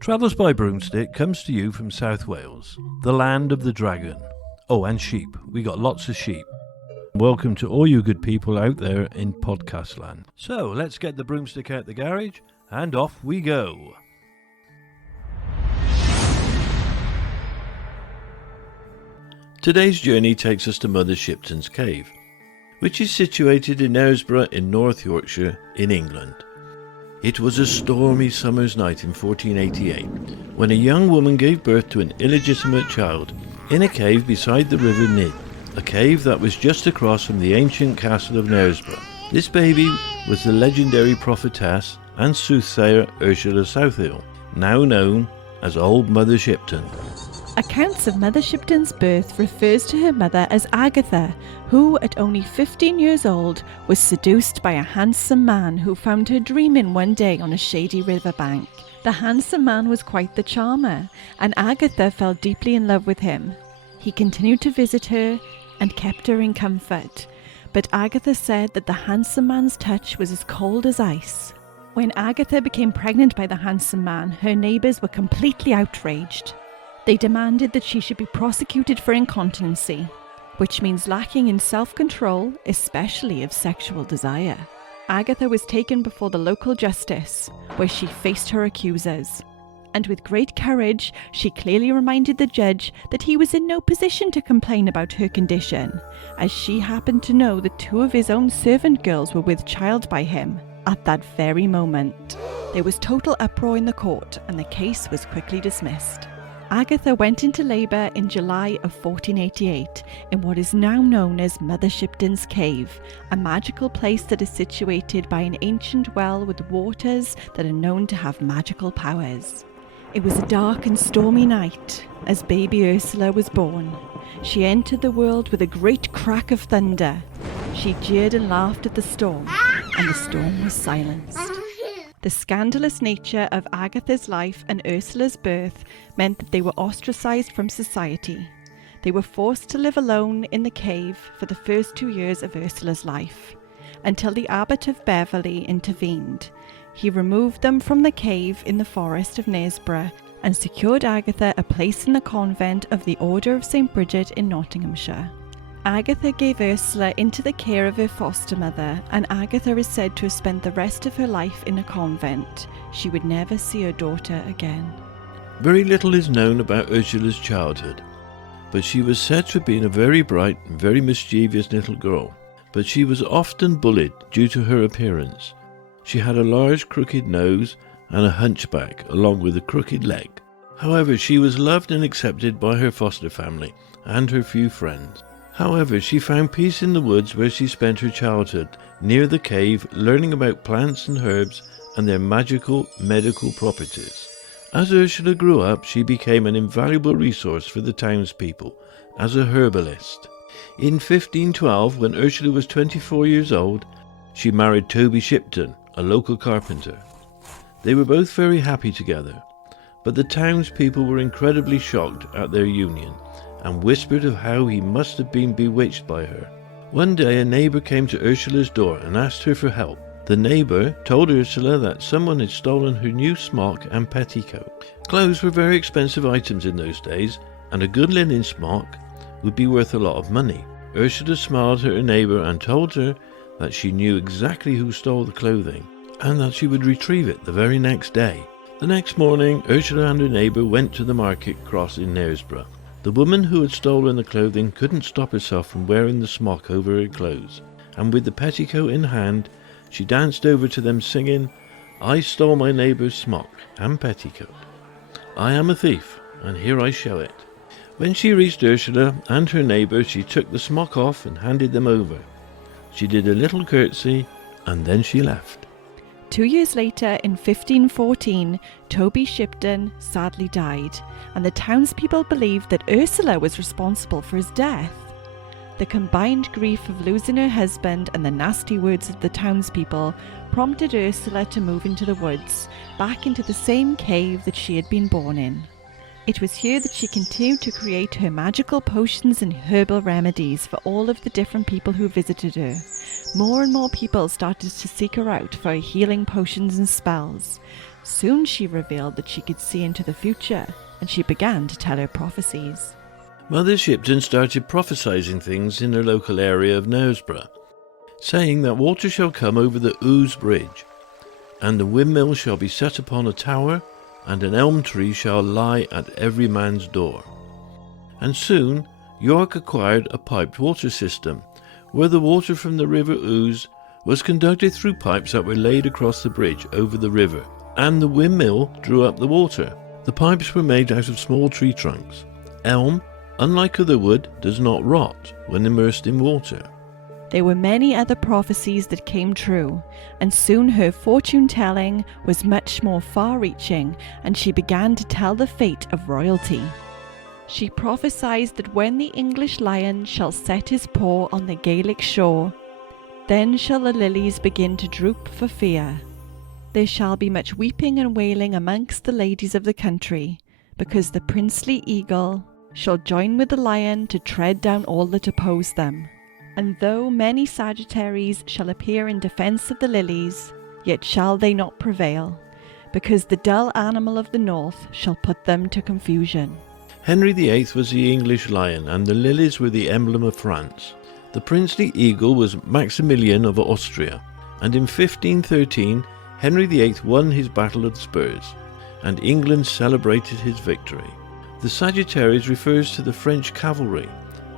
Travels by Broomstick comes to you from South Wales, the land of the dragon. Oh, and sheep. We got lots of sheep. Welcome to all you good people out there in podcast land. So, let's get the broomstick out the garage, and off we go. Today's journey takes us to Mother Shipton's cave, which is situated in Knaresborough in North Yorkshire in England. It was a stormy summer's night in 1488 when a young woman gave birth to an illegitimate child in a cave beside the River Nid, a cave that was just across from the ancient castle of Knaresborough. This baby was the legendary prophetess and soothsayer Ursula Southill, now known as Old Mother Shipton. Accounts of Mother Shipton's birth refers to her mother as Agatha, who at only 15 years old was seduced by a handsome man who found her dreaming one day on a shady riverbank. The handsome man was quite the charmer, and Agatha fell deeply in love with him. He continued to visit her and kept her in comfort, but Agatha said that the handsome man's touch was as cold as ice. When Agatha became pregnant by the handsome man, her neighbours were completely outraged. They demanded that she should be prosecuted for incontinency, which means lacking in self-control, especially of sexual desire. Agatha was taken before the local justice, where she faced her accusers. And with great courage, she clearly reminded the judge that he was in no position to complain about her condition, as she happened to know that 2 of his own servant girls were with child by him at that very moment. There was total uproar in the court, and the case was quickly dismissed. Agatha went into labour in July of 1488 in what is now known as Mother Shipton's Cave, a magical place that is situated by an ancient well with waters that are known to have magical powers. It was a dark and stormy night as baby Ursula was born. She entered the world with a great crack of thunder. She jeered and laughed at the storm, and the storm was silenced. The scandalous nature of Agatha's life and Ursula's birth meant that they were ostracised from society. They were forced to live alone in the cave for the first 2 years of Ursula's life, until the abbot of Beverley intervened. He removed them from the cave in the forest of Knaresborough and secured Agatha a place in the convent of the Order of St. Bridget in Nottinghamshire. Agatha gave Ursula into the care of her foster mother, and Agatha is said to have spent the rest of her life in a convent. She would never see her daughter again. Very little is known about Ursula's childhood, but she was said to have been a very bright and very mischievous little girl. But she was often bullied due to her appearance. She had a large crooked nose and a hunchback, along with a crooked leg. However, she was loved and accepted by her foster family and her few friends. However, she found peace in the woods where she spent her childhood, near the cave, learning about plants and herbs and their magical medical properties. As Ursula grew up, she became an invaluable resource for the townspeople as a herbalist. In 1512, when Ursula was 24 years old, she married Toby Shipton, a local carpenter. They were both very happy together, but the townspeople were incredibly shocked at their union and whispered of how he must have been bewitched by her. One day a neighbour came to Ursula's door and asked her for help. The neighbour told Ursula that someone had stolen her new smock and petticoat. Clothes were very expensive items in those days, and a good linen smock would be worth a lot of money. Ursula smiled at her neighbour and told her that she knew exactly who stole the clothing, and that she would retrieve it the very next day. The next morning, Ursula and her neighbour went to the market cross in Knaresborough. The woman who had stolen the clothing couldn't stop herself from wearing the smock over her clothes, and with the petticoat in hand, she danced over to them singing, "I stole my neighbour's smock and petticoat. I am a thief, and here I show it." When she reached Ursula and her neighbour, she took the smock off and handed them over. She did a little curtsy, and then she left. 2 years later, in 1514, Toby Shipton sadly died, and the townspeople believed that Ursula was responsible for his death. The combined grief of losing her husband and the nasty words of the townspeople prompted Ursula to move into the woods, back into the same cave that she had been born in. It was here that she continued to create her magical potions and herbal remedies for all of the different people who visited her. More and more people started to seek her out for healing potions and spells. Soon she revealed that she could see into the future, and she began to tell her prophecies. Mother Shipton started prophesying things in her local area of Knaresborough, saying that water shall come over the Ouse Bridge, and the windmill shall be set upon a tower, and an elm tree shall lie at every man's door. And soon York acquired a piped water system, where the water from the river Ouse was conducted through pipes that were laid across the bridge over the river, and the windmill drew up the water. The pipes were made out of small tree trunks. Elm, unlike other wood, does not rot when immersed in water. There were many other prophecies that came true, and soon her fortune-telling was much more far-reaching, and she began to tell the fate of royalty. She prophesied that when the English lion shall set his paw on the Gaelic shore, then shall the lilies begin to droop for fear. There shall be much weeping and wailing amongst the ladies of the country, because the princely eagle shall join with the lion to tread down all that oppose them. And though many Sagittaries shall appear in defence of the lilies, yet shall they not prevail, because the dull animal of the north shall put them to confusion. Henry VIII was the English lion, and the lilies were the emblem of France. The princely eagle was Maximilian of Austria, and in 1513 Henry VIII won his Battle of the Spurs, and England celebrated his victory. The Sagittarius refers to the French cavalry,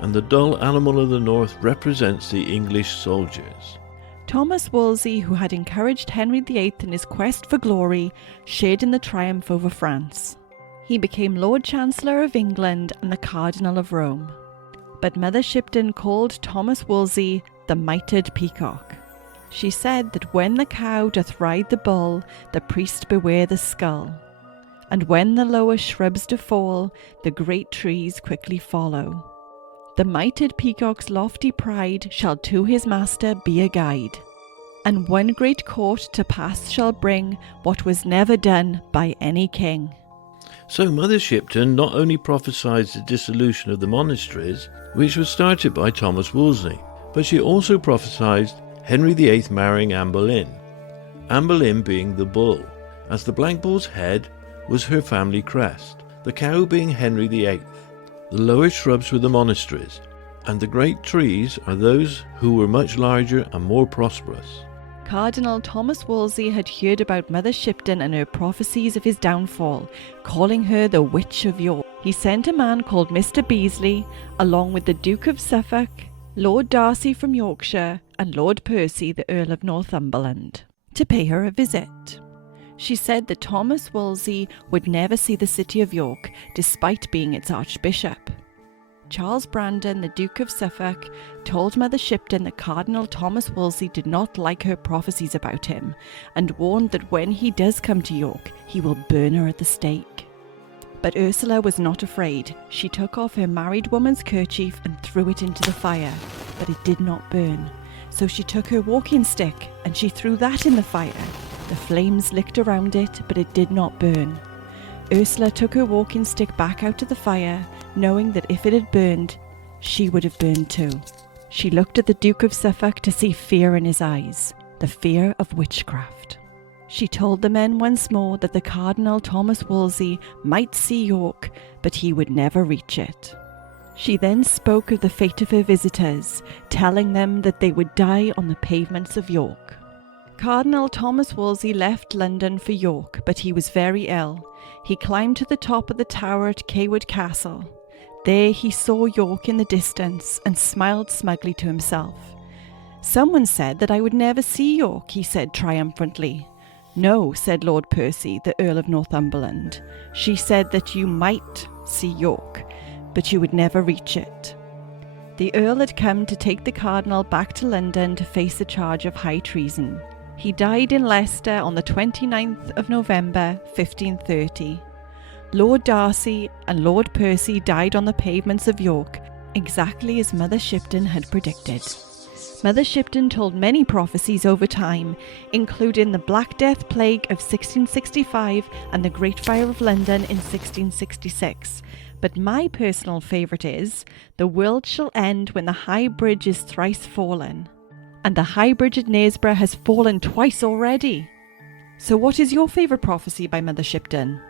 and the dull animal of the north represents the English soldiers. Thomas Wolsey, who had encouraged Henry VIII in his quest for glory, shared in the triumph over France. He became Lord Chancellor of England and the Cardinal of Rome. But Mother Shipton called Thomas Wolsey the mitred peacock. She said that when the cow doth ride the bull, the priest beware the skull. And when the lower shrubs do fall, the great trees quickly follow. The mitred peacock's lofty pride shall to his master be a guide, and one great court to pass shall bring what was never done by any king. So Mother Shipton not only prophesied the dissolution of the monasteries, which was started by Thomas Wolsey, but she also prophesied Henry VIII marrying Anne Boleyn, Anne Boleyn being the bull, as the black bull's head was her family crest, the cow being Henry VIII. The lower shrubs were the monasteries, and the great trees are those who were much larger and more prosperous. Cardinal Thomas Wolsey had heard about Mother Shipton and her prophecies of his downfall, calling her the Witch of York. He sent a man called Mr. Beasley, along with the Duke of Suffolk, Lord Darcy from Yorkshire, and Lord Percy, the Earl of Northumberland, to pay her a visit. She said that Thomas Wolsey would never see the city of York, despite being its archbishop. Charles Brandon, the Duke of Suffolk, told Mother Shipton that Cardinal Thomas Wolsey did not like her prophecies about him, and warned that when he does come to York, he will burn her at the stake. But Ursula was not afraid. She took off her married woman's kerchief and threw it into the fire, but it did not burn. So she took her walking stick and she threw that in the fire. The flames licked around it, but it did not burn. Ursula took her walking stick back out of the fire, knowing that if it had burned, she would have burned too. She looked at the Duke of Suffolk to see fear in his eyes, the fear of witchcraft. She told the men once more that the Cardinal Thomas Wolsey might see York, but he would never reach it. She then spoke of the fate of her visitors, telling them that they would die on the pavements of York. Cardinal Thomas Wolsey left London for York, but he was very ill. He climbed to the top of the tower at Cawood Castle. There he saw York in the distance and smiled smugly to himself. "Someone said that I would never see York," he said triumphantly. "No," said Lord Percy, the Earl of Northumberland. "She said that you might see York, but you would never reach it." The Earl had come to take the Cardinal back to London to face the charge of high treason. He died in Leicester on the 29th of November, 1530. Lord Darcy and Lord Percy died on the pavements of York, exactly as Mother Shipton had predicted. Mother Shipton told many prophecies over time, including the Black Death Plague of 1665 and the Great Fire of London in 1666. But my personal favourite is, the world shall end when the high bridge is thrice fallen. And the high bridge at Knaresborough has fallen twice already. So what is your favourite prophecy by Mother Shipton?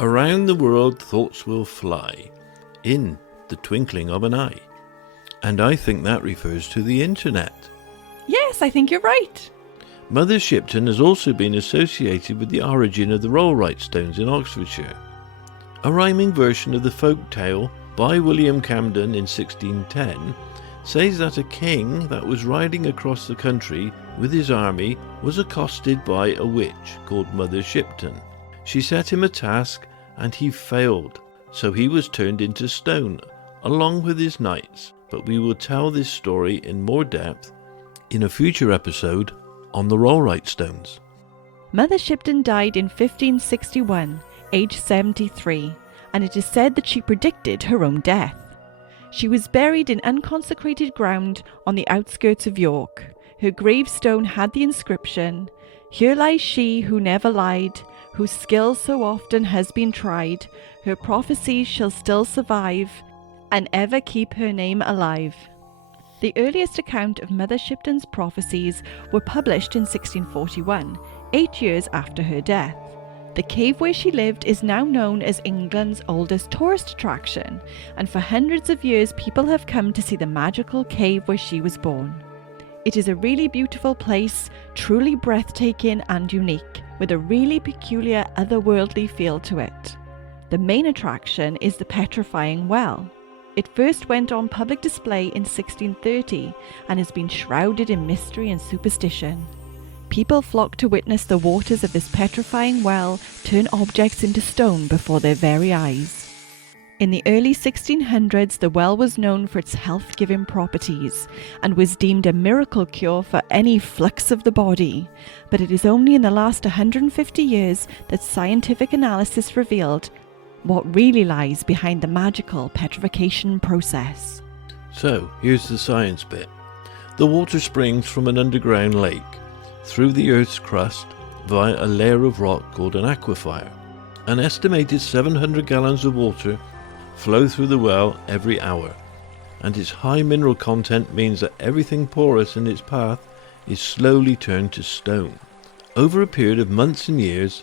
Around the world thoughts will fly, in the twinkling of an eye. And I think that refers to the internet. Yes, I think you're right. Mother Shipton has also been associated with the origin of the rollright stones in Oxfordshire. A rhyming version of the folk tale by William Camden in 1610 says that a king that was riding across the country with his army was accosted by a witch called Mother Shipton. She set him a task and he failed, so he was turned into stone along with his knights. But we will tell this story in more depth in a future episode on the rollright stones. Mother Shipton died in 1561, aged 73, and it is said that she predicted her own death. She was buried in unconsecrated ground on the outskirts of York. Her gravestone had the inscription, "Here lies she who never lied, whose skill so often has been tried. Her prophecies shall still survive, and ever keep her name alive." The earliest account of Mother Shipton's prophecies were published in 1641, 8 years after her death. The cave where she lived is now known as England's oldest tourist attraction, and for hundreds of years people have come to see the magical cave where she was born. It is a really beautiful place, truly breathtaking and unique, with a really peculiar otherworldly feel to it. The main attraction is the petrifying well. It first went on public display in 1630 and has been shrouded in mystery and superstition. People flock to witness the waters of this petrifying well turn objects into stone before their very eyes. In the early 1600s, the well was known for its health-giving properties and was deemed a miracle cure for any flux of the body. But it is only in the last 150 years that scientific analysis revealed what really lies behind the magical petrification process. So, here's the science bit. The water springs from an underground lake, through the Earth's crust, via a layer of rock called an aquifer. An estimated 700 gallons of water flow through the well every hour, and its high mineral content means that everything porous in its path is slowly turned to stone. Over a period of months and years,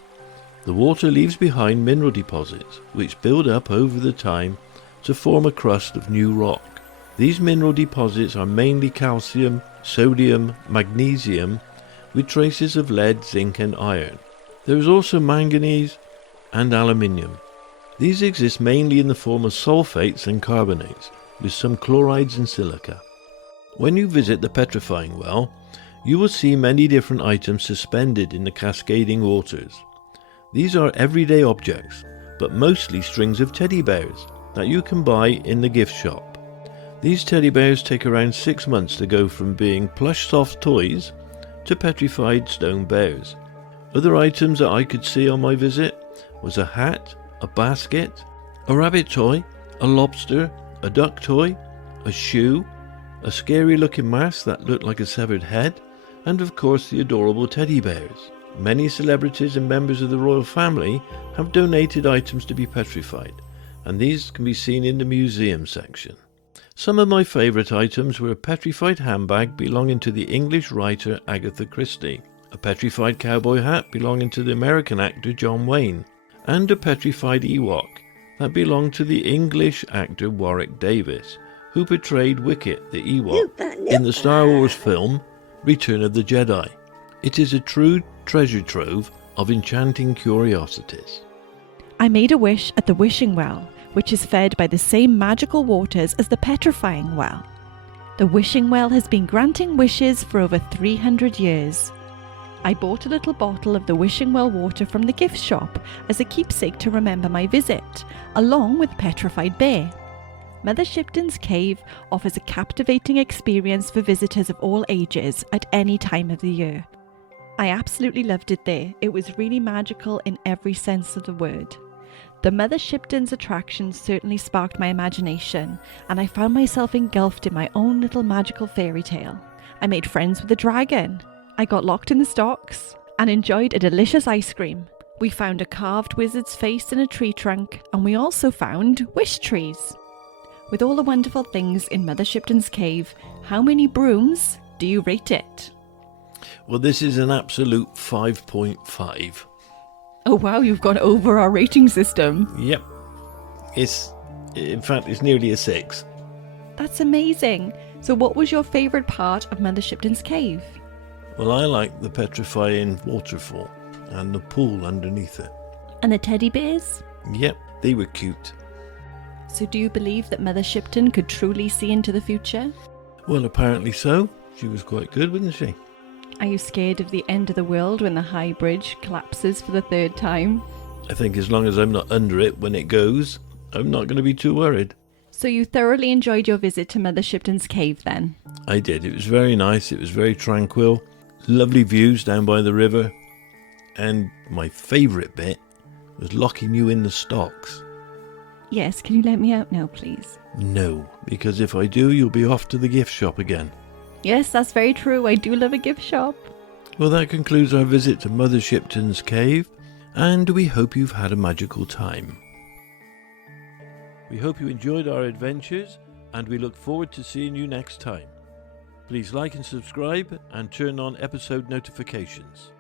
the water leaves behind mineral deposits, which build up over the time to form a crust of new rock. These mineral deposits are mainly calcium, sodium, magnesium, with traces of lead, zinc and iron. There is also manganese and aluminium. These exist mainly in the form of sulfates and carbonates, with some chlorides and silica. When you visit the petrifying well, you will see many different items suspended in the cascading waters. These are everyday objects, but mostly strings of teddy bears that you can buy in the gift shop. These teddy bears take around 6 months to go from being plush soft toys to petrified stone bears. Other items that I could see on my visit was a hat, a basket, a rabbit toy, a lobster, a duck toy, a shoe, a scary looking mask that looked like a severed head, and of course the adorable teddy bears. Many celebrities and members of the royal family have donated items to be petrified, and these can be seen in the museum section. Some of my favourite items were a petrified handbag belonging to the English writer Agatha Christie, a petrified cowboy hat belonging to the American actor John Wayne, and a petrified Ewok that belonged to the English actor Warwick Davis, who portrayed Wicket the Ewok in the Star Wars film Return of the Jedi. It is a true treasure trove of enchanting curiosities. I made a wish at the wishing well, which is fed by the same magical waters as the petrifying well. The wishing well has been granting wishes for over 300 years. I bought a little bottle of the wishing well water from the gift shop as a keepsake to remember my visit, along with petrified bear. Mother Shipton's cave offers a captivating experience for visitors of all ages at any time of the year. I absolutely loved it there. It was really magical in every sense of the word. The Mother Shipton's attraction certainly sparked my imagination, and I found myself engulfed in my own little magical fairy tale. I made friends with the dragon. I got locked in the stocks and enjoyed a delicious ice cream. We found a carved wizard's face in a tree trunk, and we also found wish trees. With all the wonderful things in Mother Shipton's cave, how many brooms do you rate it? Well, this is an absolute 5.5. Oh wow, you've gone over our rating system. Yep. In fact, it's nearly a 6. That's amazing. So what was your favourite part of Mother Shipton's cave? Well, I like the petrifying waterfall and the pool underneath it. And the teddy bears? Yep, they were cute. So do you believe that Mother Shipton could truly see into the future? Well, apparently so. She was quite good, wasn't she? Are you scared of the end of the world when the high bridge collapses for the 3rd time? I think as long as I'm not under it when it goes, I'm not going to be too worried. So you thoroughly enjoyed your visit to Mother Shipton's cave then? I did. It was very nice. It was very tranquil. Lovely views down by the river. And my favourite bit was locking you in the stocks. Yes, can you let me out now, please? No, because if I do, you'll be off to the gift shop again. Yes, that's very true. I do love a gift shop. Well, that concludes our visit to Mother Shipton's cave, and we hope you've had a magical time. We hope you enjoyed our adventures, and we look forward to seeing you next time. Please like and subscribe, and turn on episode notifications.